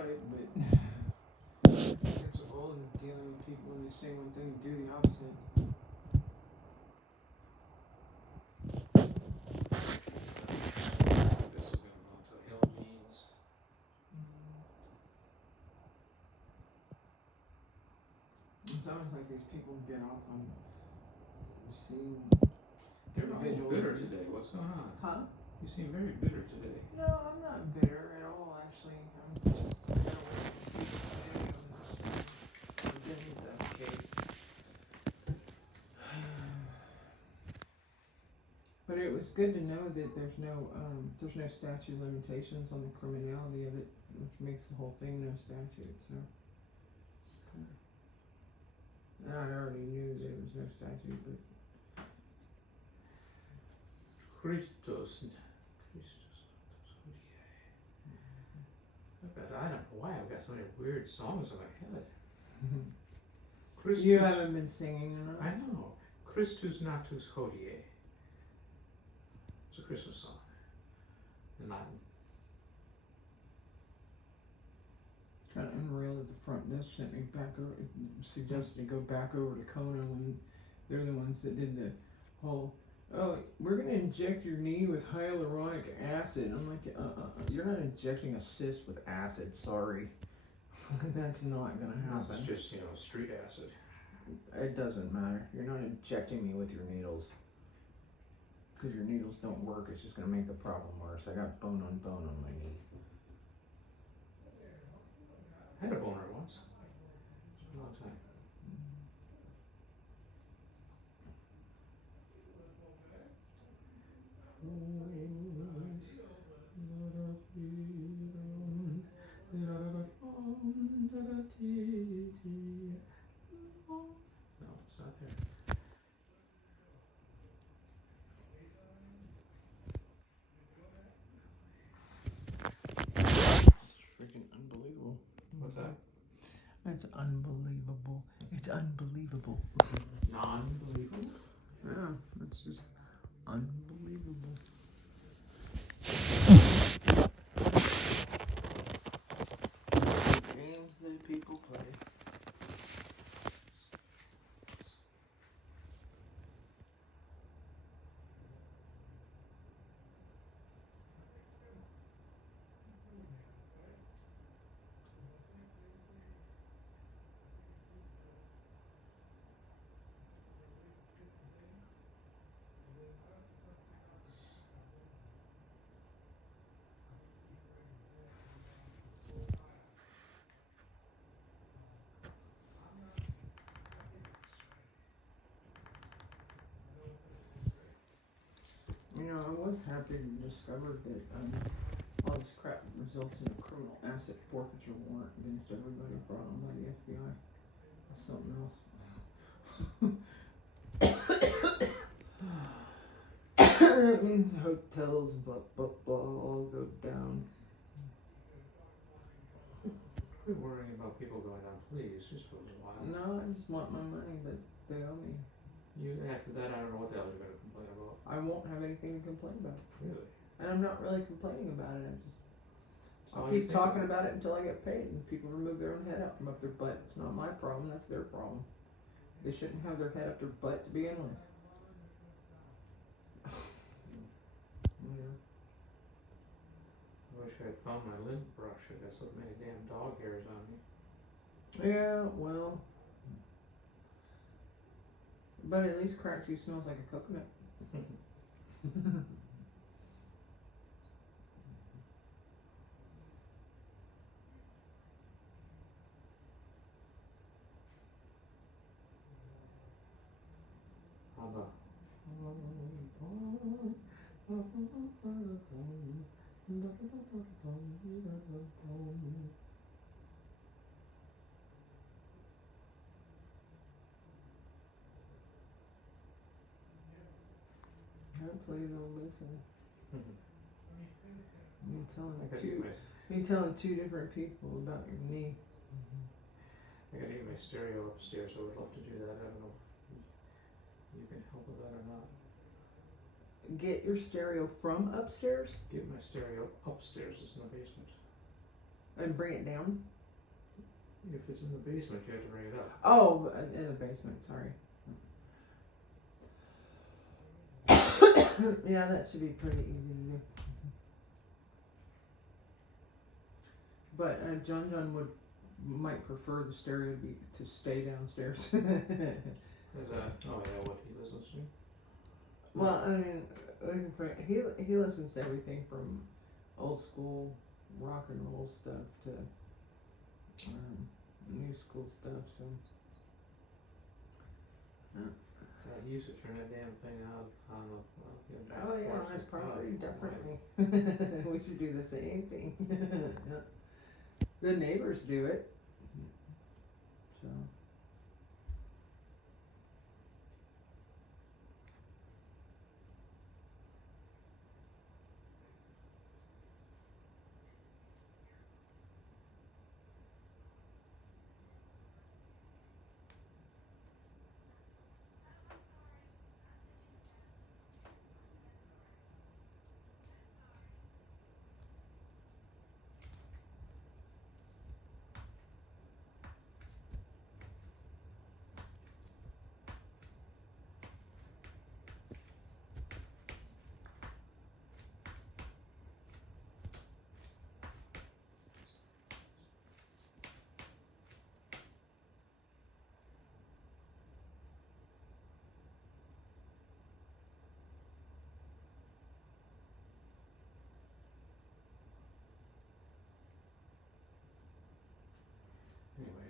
about it, but it's old dealing with people when they say one thing and do the opposite. This is going to go into hill beans. It's almost like these people get off on seeing You're almost individuals. bitter today. What's going on? Huh? You seem very bitter today. No, I'm not bitter at all, actually. I'm just kind of waiting on this. I'm getting the case. But it was good to know that there's no statute of limitations on the criminality of it, which makes the whole thing no statute. So, and I already knew that it was no statute, but Christos. I don't know why I've got so many weird songs in my head. Christus, you haven't been singing enough. I know. Christus natus hodie. It's a Christmas song in Latin. Kind of unreal that the front desk sent me back over, suggested to go back over to Kona when they're the ones that did the whole, oh, we're going to inject your knee with hyaluronic acid. I'm like, you're not injecting a cyst with acid, sorry. That's not going to happen. This is just, street acid. It doesn't matter. You're not injecting me with your needles. Because your needles don't work, it's just going to make the problem worse. I got bone on my knee. I had a boner once. It's a long time. No, it's not there. Freaking unbelievable. What's that? That's unbelievable. It's unbelievable. Non-believable? Yeah, that's just unbelievable. Games that people play. I was happy to discover that all this crap results in a criminal asset forfeiture warrant against everybody brought on by the FBI. That's something else. That means hotels, blah, blah, blah, all go down. Quit worrying about people going on, please. Just for a while. No, I just want my money that they owe me. After that, I don't know what the hell you're going to complain about. I won't have anything to complain about. Really? And I'm not really complaining about it. I'll keep talking about it until I get paid, and people remove their own head out from up their butt. It's not my problem, that's their problem. They shouldn't have their head up their butt to begin with. Yeah. I wish I had found my lint brush. I got so many damn dog hairs on me. Yeah, well. But at least crack juice smells like a coconut. Abba. Hopefully they'll listen. Me I telling two different people about your knee. gotta get my stereo upstairs. I would love to do that. I don't know if you can help with that or not. Get your stereo from upstairs? Get my stereo upstairs. It's in the basement. And bring it down? If it's in the basement, you have to bring it up. Oh, in the basement, sorry. Yeah, that should be pretty easy to do. But John might prefer the stereo to stay downstairs. Is that, oh yeah, what he listens to? Well, I mean, he listens to everything from old school rock and roll stuff to new school stuff, so. He used to turn that damn thing out on the back Oh yeah, porch. that's probably Oh, definitely. We should do the same thing. Yeah. The neighbors do it. So. Anyway,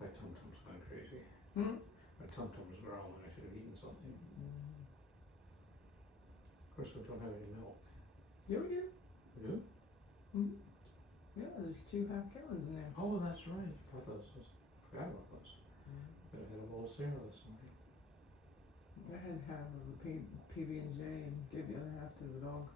my tum-tum's gone crazy. Hmm? My tum-tum is growling. I should have eaten something. Of course, we don't have any milk. Yeah, we do. We do? Mm-hmm. Yeah, there's 2 half gallons in there. Oh, that's right. I forgot about those. Could have had a bowl of cereal this morning. I had half of the PB&J and gave the other half to the dog.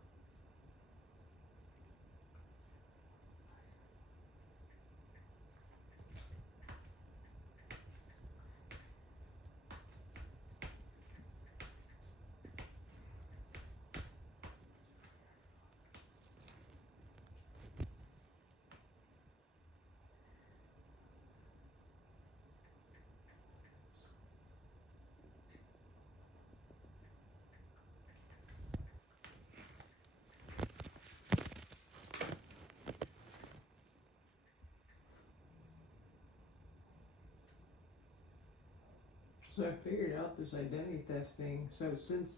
So I figured out this identity theft thing. So since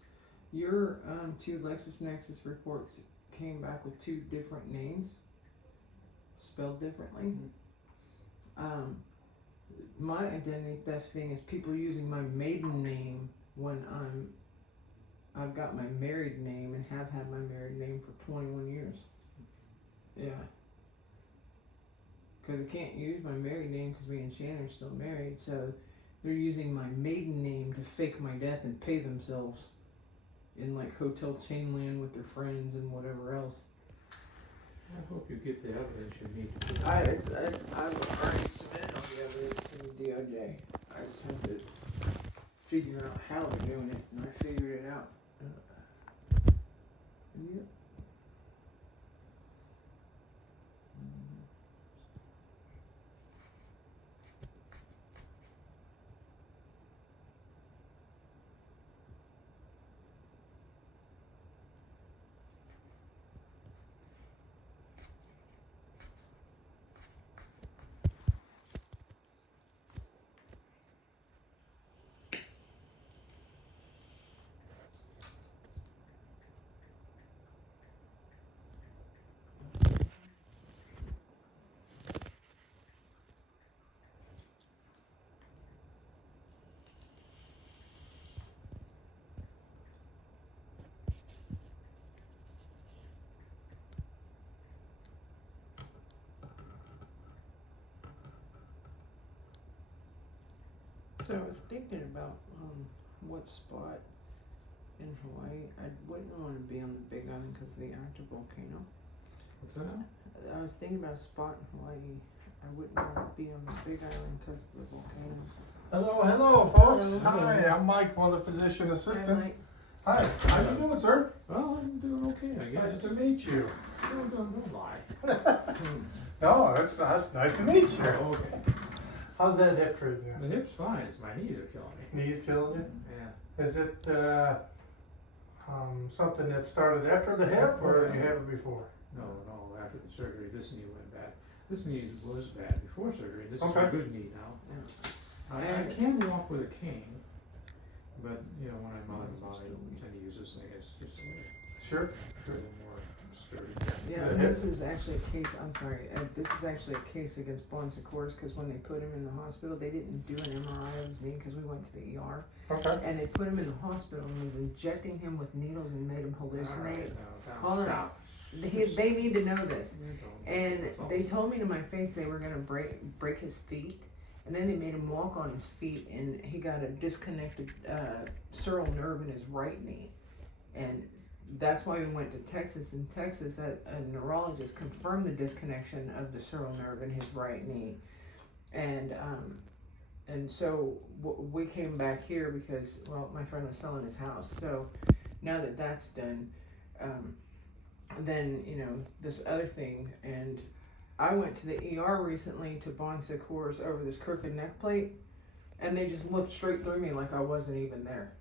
your 2 LexisNexis reports came back with 2 different names, spelled differently, my identity theft thing is people using my maiden name when I've got my married name and have had my married name for 21 years. Yeah. Because I can't use my married name because me and Shannon are still married, so They're using my maiden name to fake my death and pay themselves in like hotel chain land with their friends and whatever else. I hope you get the evidence you need to do I've already submitted all the evidence to the DOJ. I just have to figure out how they're doing it, and I figured it out. Yep. So I was thinking about what spot in Hawaii. I wouldn't want to be on the Big Island because of the active volcano. What's that? I was thinking about a spot in Hawaii. I wouldn't want to be on the Big Island because of the volcano. Hello, folks. Hello. Hi, I'm Mike, one of the physician Hi, assistants. Mike. Hi, how you doing, sir? Well, I'm doing okay, I guess. Nice to meet you. Don't lie. No, that's nice to meet you. Oh, okay. How's that hip treating you? The hip's fine, it's my knees are killing me. Knees killing you? Yeah. Is it something that started after the hip, or did you have it before? No, after the surgery, this knee went bad. This knee was bad before surgery. This Okay. is a good knee now. I can walk with a cane, but you know, when I'm out and about, I tend to use this thing as just a Sure. little more sturdy. Yeah, and this is actually a case. I'm sorry. This is actually a case against Bonse, Secours, because when they put him in the hospital, they didn't do an MRI of his knee because we went to the ER, Okay. and they put him in the hospital and was injecting him with needles and made him hallucinate. Hold on. Stop. They need to know this. Don't. And That's all. they told me to my face they were gonna break his feet, and then they made him walk on his feet, and he got a disconnected SURAL nerve in his right knee, and that's why we went to Texas. In Texas, a neurologist confirmed the disconnection of the SURAL nerve in his right knee, and so we came back here because, well, my friend was selling his house. So now that that's done, then, you know, this other thing, and I went to the ER recently to Bonse, Secours over this crooked neck plate, and they just looked straight through me like I wasn't even there.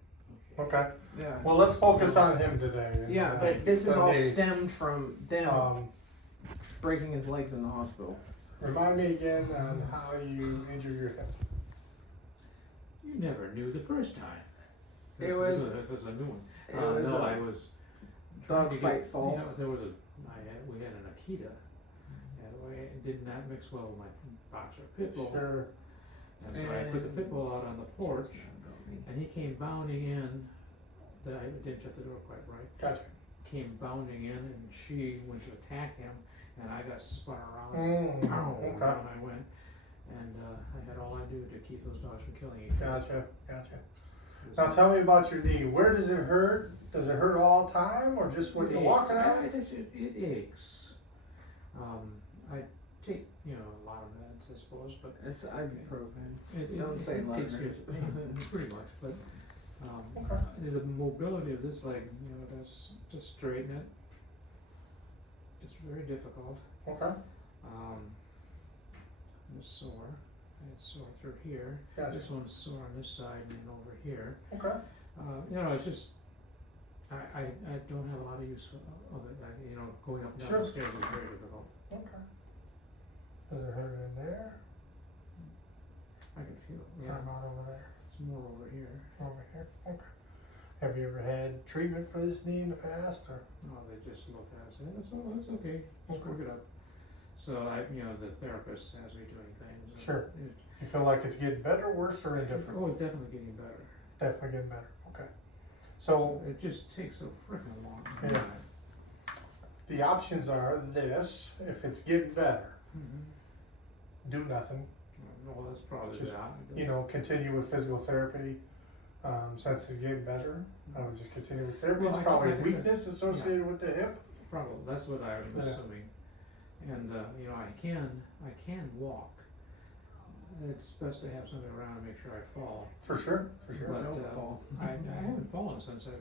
Okay. Yeah. Well, let's focus on him today. Yeah, but this is all Sunday, stemmed from them breaking his legs in the hospital. Remind me again on how you injured your hip. You never knew the first time. It was- This is a new one. It was No, a I was dog trying to fight get, fall. You know, we had an Akita, and it did not mix well with my boxer pit bull. Sure. And so I put the pit bull out on the porch, and he came bounding in. I didn't shut the door quite right. Gotcha. Came bounding in, and she went to attack him, and I got spun around. Pow, Okay. down I went, and I had all I do to keep those dogs from killing each other. Gotcha. Now tell me about your knee. Where does it hurt? Does it hurt all the time, or just when you're walking on it? It aches. I take, you know, a lot of meds, I suppose, but It's ibuprofen. it Don't say a lot takes of care of the pain, pretty much. But Okay. the mobility of this leg, you know, that's to straighten it. It's very difficult. Okay. It's sore. It's sore through here. Gotcha. This one's sore on this side and then over here. Okay. You know, it's just I don't have a lot of use of it. You know, going up and down Sure. the stairs is very difficult. Okay. Does it hurt in there? I can feel it. Yeah, How about over there? it's more over here. Over here. Okay. Have you ever had treatment for this knee in the past, or? No, they just look at us and it's okay. Just Okay. work it up. So you know, the therapist has me doing things. and Sure. It, You feel like it's getting better, worse, or indifferent? oh, it's definitely getting better. Definitely getting better. Okay. So It just takes so freaking long. Yeah. the options are this: if it's getting better, Mm-hmm. do nothing. Well, that's probably Just, that. you know, continue with physical therapy. Since it's getting better, I would just continue with therapy. Well, It's probably like I said, weakness associated with the hip. Probably, that's what I'm Yeah. assuming. And, you know, I can walk. It's best to have somebody around to make sure I fall. For sure, for sure. But, Don't fall. I haven't fallen since I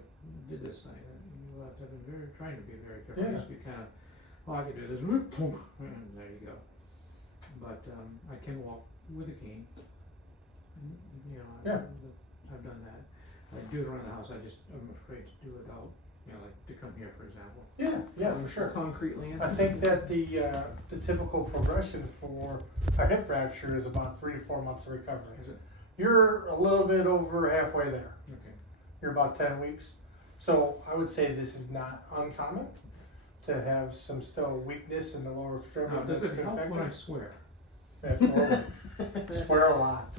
did this thing, but I've been trying to be very careful. I Yeah. used to be kinda, well, I could do this, whoop, boom, and there you go. But, I can walk with a cane. You know, Yeah. I've done that. I do it around the house, I'm afraid to do it out, you know, like to come here, for example. Yeah, for sure. Concrete land. I think that the typical progression for a hip fracture is about 3 to 4 months of recovery. Is it? You're a little bit over halfway there. Okay. You're about 10 weeks. So I would say this is not uncommon to have some still weakness in the lower extremity. Now, does that's it been help when I affected. swear? Absolutely. Swear a lot.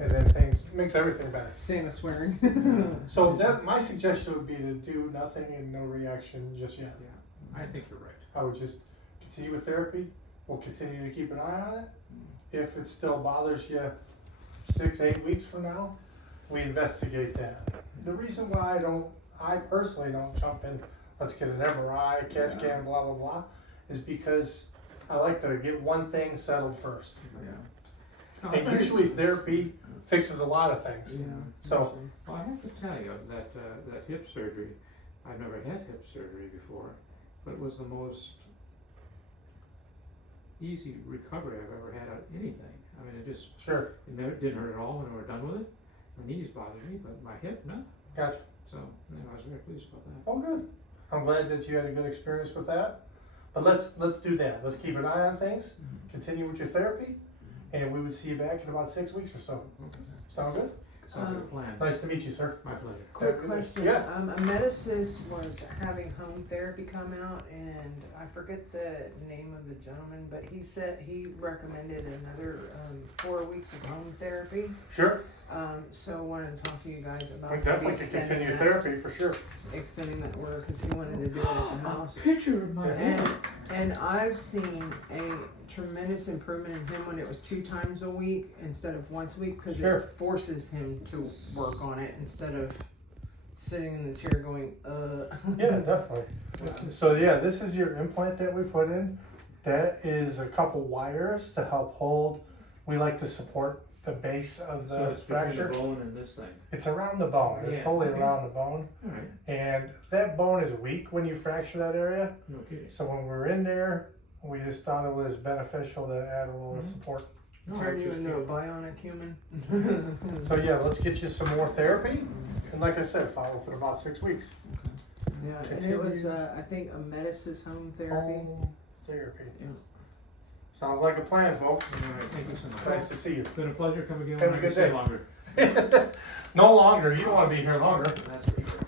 And then makes everything better. Santa swearing. So my suggestion would be to do nothing and no reaction just yet. Yeah, I think you're right. I would just continue with therapy. We'll continue to keep an eye on it. If it still bothers you 6, 8 weeks from now, we investigate that. The reason why I personally don't jump in, let's get an MRI, CAT scan, blah, blah, blah, is because I like to get one thing settled first. Yeah. No, And usually therapy fixes a lot of things. Yeah. So, Well, I have to tell you that, that hip surgery, I've never had hip surgery before, but it was the most easy recovery I've ever had out of anything. I mean, it didn't hurt at all when we were done with it. My knees bothered me, but my hip, no. gotcha. So, anyway, I was very pleased about that. Oh, good. I'm glad that you had a good experience with that. But let's do that. Let's keep an eye on things. Continue with your therapy, and we would see you back in about 6 weeks or so. Okay. Sound good? Sounds like a plan. Nice to meet you, sir. My pleasure. Quick Good. question. Yeah. A medicist was having home therapy come out, and I forget the name of the gentleman, but he said he recommended another 4 weeks of home therapy. Sure. So I wanted to talk to you guys about We maybe definitely can extending continue that, therapy for sure. extending that order because he wanted to do it at the house. Picture of my And I've seen a tremendous improvement in him when it was 2 times a week instead of once a week because Sure. it forces him to work on it instead of sitting in the chair going, Yeah, definitely. So yeah, this is your implant that we put in. That is a couple wires to help hold. We like to support the base of So the it's between fracture. the bone and this thing. It's around the bone. It's Yeah, totally okay. around the bone. Alright, And that bone is weak when you fracture that area. no kidding. So when we're in there, we just thought it was beneficial to add a little Mhm. support. No, turn I you just into a feel- bionic human. So yeah, let's get you some more therapy. And like I said, follow up in about 6 weeks. Yeah, and it was, I think, a medicist home therapy. Home therapy. Yeah. Sounds like a plan, folks. Alright, thank you so much. Nice to see you. It's been a pleasure coming again. Have a I can good stay day. longer. No longer. You don't want to be here longer. That's for sure.